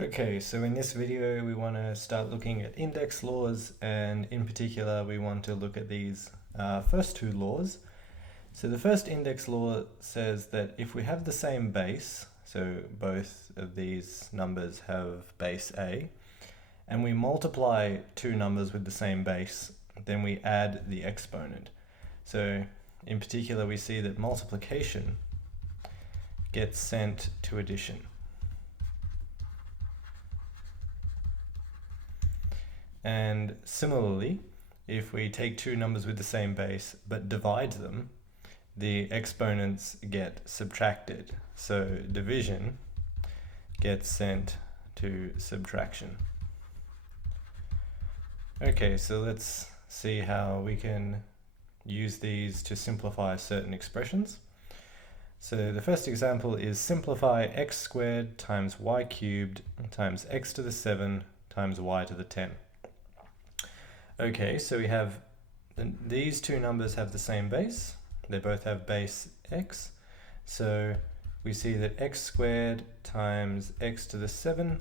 Okay, so in this video we want to start looking at index laws, and in particular we want to look at these first two laws. So the first index law says that if we have the same base, so both of these numbers have base a, and we multiply two numbers with the same base, then we add the exponent. So in particular we see that multiplication gets sent to addition. And similarly, if we take two numbers with the same base but divide them, the exponents get subtracted. So division gets sent to subtraction. Okay, so let's see how we can use these to simplify certain expressions. So the first example is simplify x squared times y cubed times x to the 7 times y to the 10. Okay, so we have these two numbers have the same base. They both have base x. So we see that x squared times x to the 7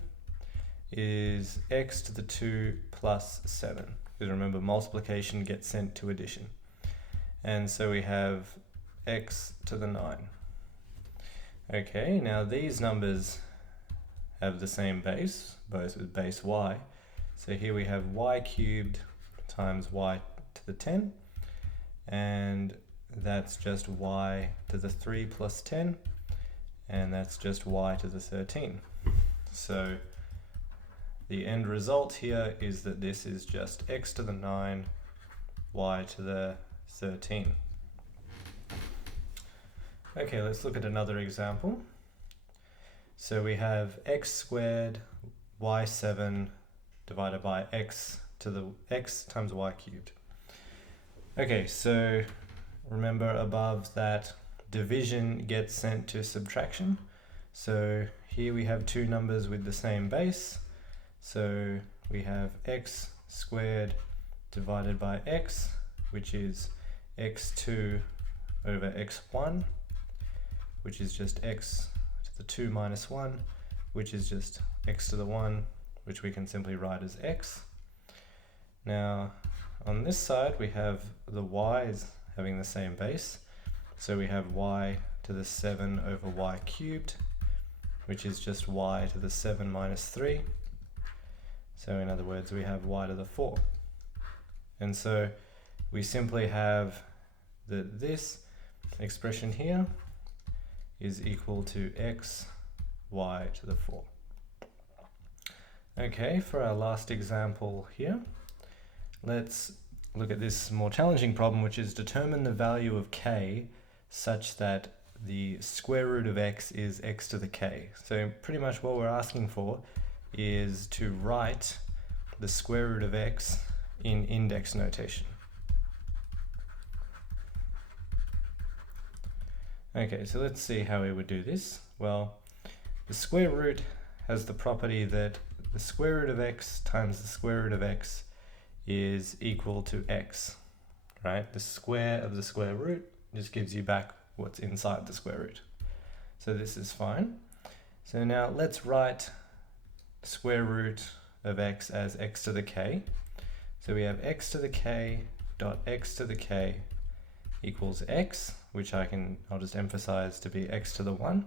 is x to the 2 plus 7. Because remember, multiplication gets sent to addition. And so we have x to the 9. Okay, now these numbers have the same base, both with base y. So here we have y cubed times y to the 10, and that's just y to the 3 plus 10, and that's just y to the 13. So the end result here is that this is just x to the 9, y to the 13. Okay, let's look at another example. So we have x squared y7 divided by x to the x times y cubed. Okay, so remember above that division gets sent to subtraction. So here we have two numbers with the same base. So we have x squared divided by x, which is x2 over x1, which is just x to the 2 minus 1, which is just x to the 1, which we can simply write as x. Now on this side we have the y's having the same base, so we have y to the 7 over y cubed, which is just y to the 7 minus 3. So in other words, we have y to the 4. And so we simply have that this expression here is equal to x y to the 4. Okay, for our last example here, let's look at this more challenging problem, which is determine the value of k such that the square root of x is x to the k. So pretty much what we're asking for is to write the square root of x in index notation. Okay, so let's see how we would do this. Well, the square root has the property that the square root of x times the square root of x is equal to x, right? The square of the square root just gives you back what's inside the square root. So this is fine. So now let's write square root of x as x to the k. So we have x to the k dot x to the k equals x, which I'll just emphasize to be x to the 1.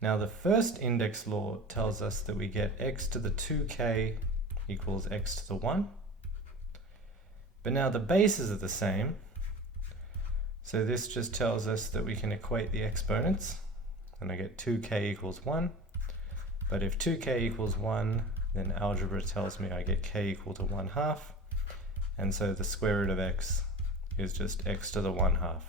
Now the first index law tells us that we get x to the 2k equals x to the 1. But now the bases are the same, so this just tells us that we can equate the exponents, and I get 2k equals 1. But if 2k equals 1, then algebra tells me I get k equal to 1/2, and so the square root of x is just x to the 1/2.